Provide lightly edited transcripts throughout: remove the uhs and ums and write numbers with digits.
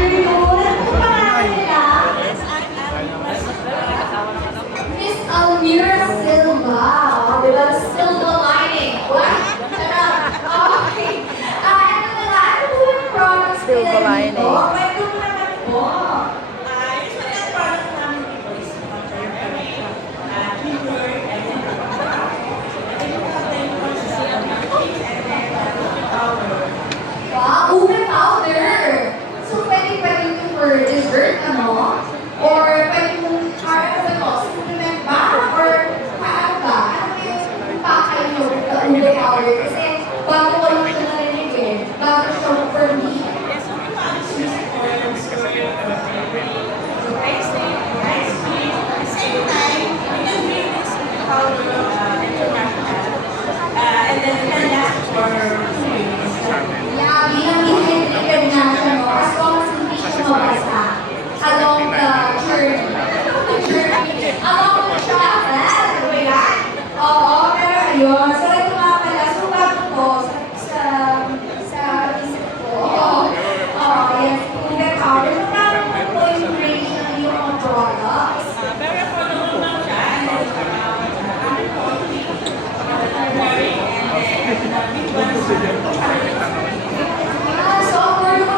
Very good. Ano po pangalan nila? Miss Almira Silva. O, diba? Silva lining. What? Sarap. Okay. Ano na nga? Ano po yung products nila Silva dito? lining. Pwede mo naman po. Usually ang product namin dito is water, keyword, and then Wow, ube powder. So, pwede ito for dessert, ano? Or pwede mong, ano ba ito? Supplement ba? Or paano ba? Ano yung pakay nyo sa ube powder? Kasi bago ko lang siya narinig eh. Bago siya for me. yes, we found this for ice cream. At the same time, we can bring this powder international. And then we can last for 2 weeks. Yeah, bilang dehydrated na siya, no? As long as hindi siya mabasa along the journey. Along the travel. Diba yan? Oo, pero ayun. So, ito nga pala. So, bago ko sa isip ko. Yes, ube powder. So, bago ko yung range ng yung mga products. Very affordable lang siya. And then around 40, turmeric, and then big ones. So,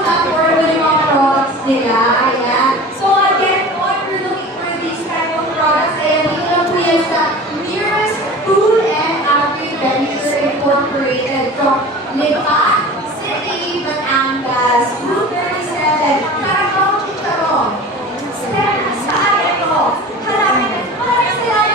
affordable yung mga products nila. Ayan. So, again, kung you're looking for these type of products, ayan, dito lang po yan sa nearest food and agri-venture incorporated from Lipa,